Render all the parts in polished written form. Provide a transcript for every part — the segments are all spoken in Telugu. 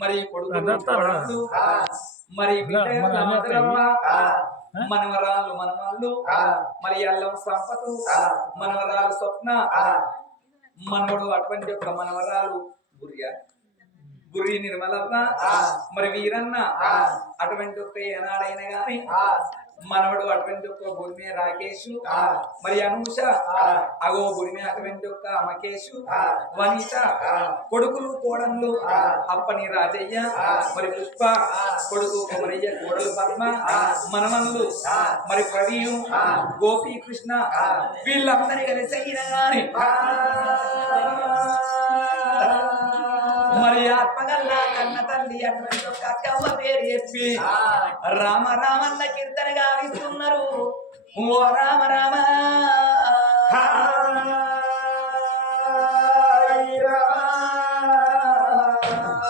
మరి కొడుకు మరి మనవరాళ్ళు మనవాళ్ళు మరి అల్లం సంపతు మనవరాలు స్వప్న మనవడు అటువంటి యొక్క మనవరాలు గురి నిర్మలమ్మ మరి వీరన్న అటువంటి ఒక ఏనాడైనా గాని మనవడు అటువంటి ఒక గురిమే రాకేష్ మరి అనూష అగో గురిమే అటువంటి ఒక అమకేష్ వనిత కొడుకులు కోడళ్ళు అప్పని రాజయ్య మరి పుష్ప కొడుకు కొమరయ్య కోడలు పద్మ మనవళ్ళు మరి ప్రవీణు గోపీకృష్ణ వీళ్ళందరి కలిసి అయినా గాని మరి ఆత్మగల్లా కన్న తల్లి అటువంటి ఒక అక్కవ్వ పేరు చెప్పి రామ రామన్న కీర్తన గావిస్తున్నారు. ఓ రామ రామ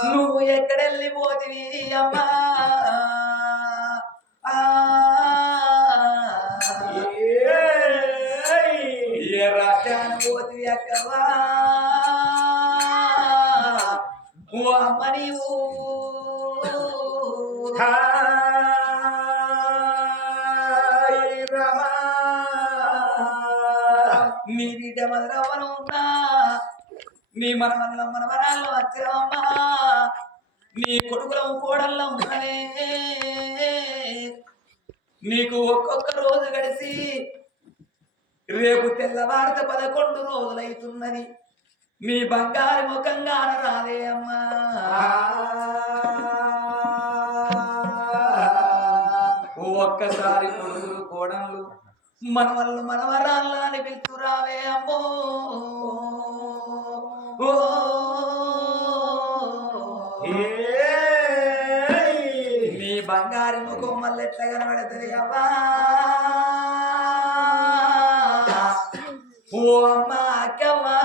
నువ్వు ఎక్కడెళ్ళిపోతివి అమ్మా ఏ రాజ్యాన్ని పోతివి అక్కవా నీ బిడ్డ మధురవ్వను ఉన్నా నీ మనవల్ల మనవరాళ్ళు వచ్చావమ్మా నీ కొడుకులం కోడల్లో ఉన్నానే నీకు ఒక్కొక్క రోజు గడిచి రేపు తెల్లవారిత 11 రోజులైతున్నది నీ బంగారు ముఖంగా రాదే అమ్మా ఒక్కసారి కొడుకులు కోడళ్ళు మనవళ్ళు మనవరాళ్ళు అని పిలుచురావే అమ్మో నీ బంగారు ముఖం మళ్ళీ ఎట్లా కనబడుతుంది అమ్మా ఓ అమ్మ అక్కమ్మా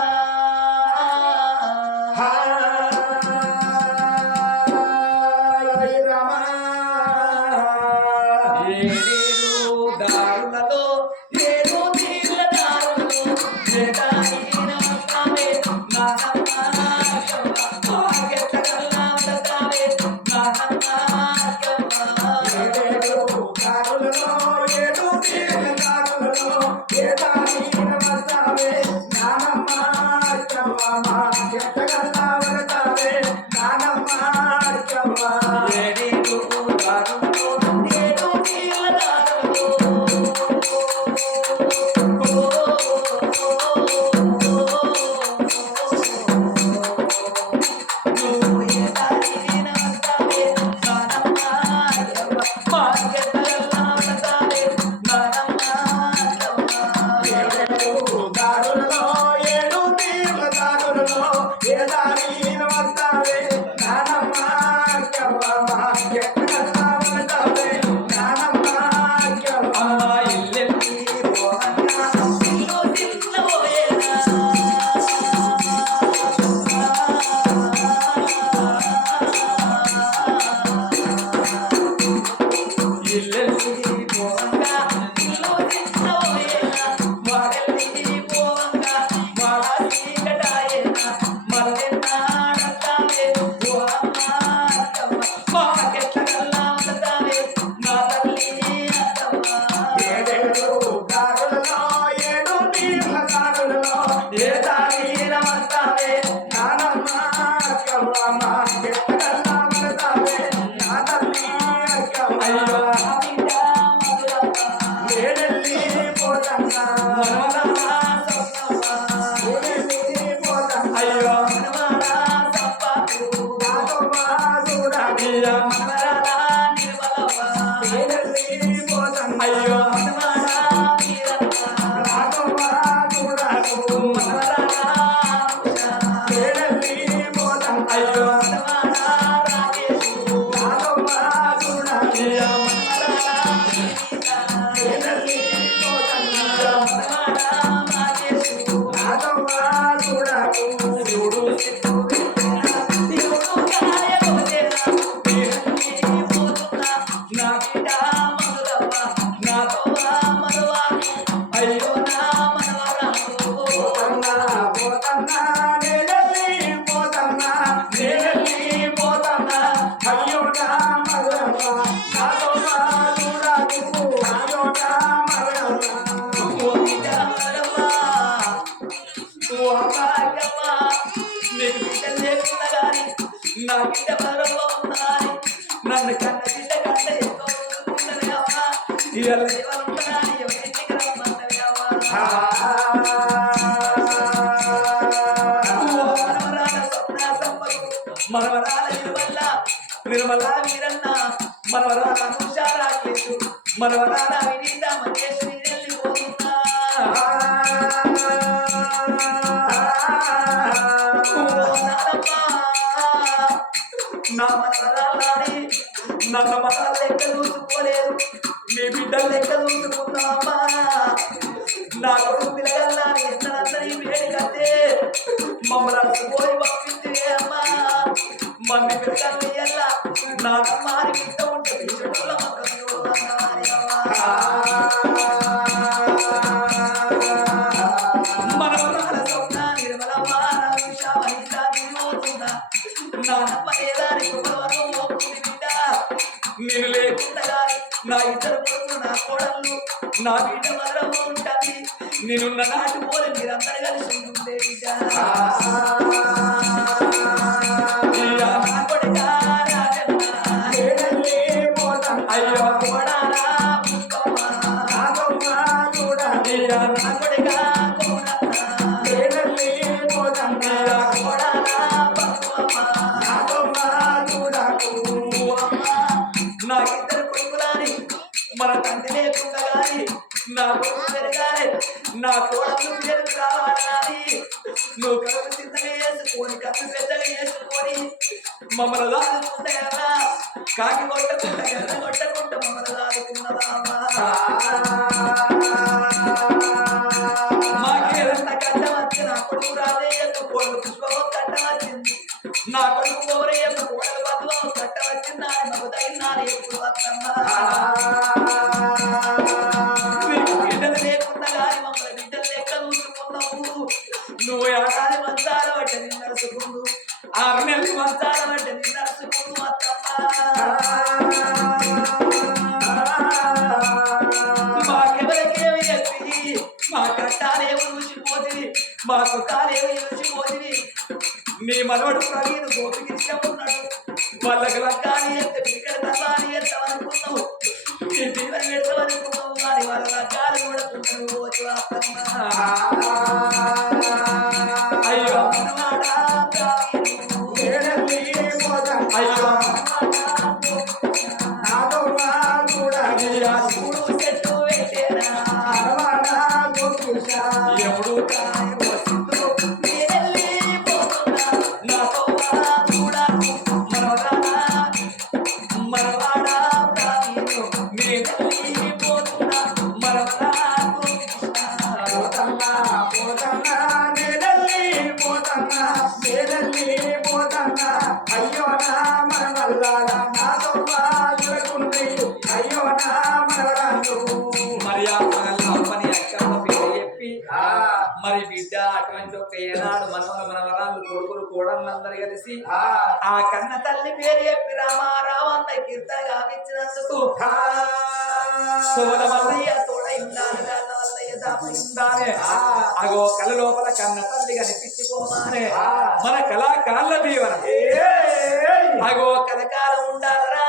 పోతన్నా నా బిడ్డ మరొక ఉన్నదాని నన్ను కన్న బిడ్డ కంటే ఎక్కువ ఉన్నది అవ్వ ఇవాళ ఎవరు ఉన్నదాని ఎవరింటికి రమ్మన్నది అవ్వ మనవరాల స్వప్న సంపకు మనవరాల ఇరువల్ల నిర్మల వీరన్న మనవరాల అనుష రాకేషు మనవరాల వినీత మహేశ్వరి వెళ్ళిపోతున్నా నా మనవరాలని నన్న మన లెక్క చూసుకోలేదు మీ బిడ్డలు లెక్క చూసుకున్నామా నా కొడుకు పిల్లగల్లా ఇద్దరందరి వేడి కట్టే మమ్మల్ని అలసిపోయి పంపించే అమ్మా మమ్మీ పిల్లగల్ని ఎల్లా నా అమ్మారి బిడ్డ ఉంటే పిల్లల మనవరాల స్వప్న నిర్మలమ్మ నానమ్మ లేదానికి బిడ్డ నేను లేకుండా నా ఇద్దరు కొడుకులు నా కోడళ్ళు నా బిడ్డ మాత్రం ఉంటుంది నేనున్న నాటి పోలే మీరందరూ కలిసి ఉండే బిడ్డ అయ్యో కోడారా పుష్పమ్మ నా కొడుగా నా ఇద్దరు కొడుకులాని మన తండ్రి లేకుండా గాని నా కొడుకు పెరగాలి నా కోడలు పేరు రావాలి నువ్వు కడుపు చిన్నగా వేసుకొని కన్ను పెద్దగా వేసుకొని మమ్మల్ని దాదుకున్నారా కాకి కొట్టకుండా గడ్డ కొట్టకుండా మమ్మల్ని దాదుకున్నదామా మాకేదన్నా కట్ట వచ్చి నా కొడుకు రాజయ్యకు కోడలు పుష్పము కట్ట వచ్చింది నా కొడుకు గౌరయ్యకు కోడలు బతువము కట్ట వచ్చిందా మాకు తగినారు ఎప్పుడు వస్తమ్మా బిడ్డలు లేకుండా కానీ మమ్మల్ని బిడ్డలు లెక్క చూసుకున్నావు నువ్వు ఏడాది మంచాల బట్టి నిన్ను నడుచుకుందు 6 నెలలు మంచాల బట్టి నిన్ను నడుచుకుందు మాకెవరికేమి చెప్పి మా కట్టాలేమో చూసిపోతుంది మా సుఖాలేమో చూసిపోతుంది నీ మనవడు ప్రవీణ్ గోపికి ఇష్టం ఉన్నాడు వాళ్ళకి లగ్గాని ఎంత ఇక్కడ తల్లాని ఎంతమనుకున్నావు నీ తీవ్ర పెడతామనుకున్నావు కానీ వాళ్ళ లగ్గాలు కూడా పోవచ్చు అయ్యో మనవాడా అయ్యో చూడు చెట్టు పెట్టేనా ఎప్పుడు అయ్యో నా మనవల్లారా నాతో అయ్యో నా మనవరాలు మరి ఆ పని అక్కడ చెప్పి మరి బిడ్డ అటువంటి ఒక ఏనాడు మనవరాళ్ళు కొడుకులు కోడళ్ళందరూ కలిసి ఆ కన్న తల్లి పేరు చెప్పి రామారావంత కీర్తన గావించినందుకు సోల మల్లయ్య తోడై ఉండాలి వాళ్ళ వల్లయ్య దాపై ఉండాలి అగో కళ లోపల కన్న తల్లి కనిపించుకోమానే మన కళాకారుల దీవెన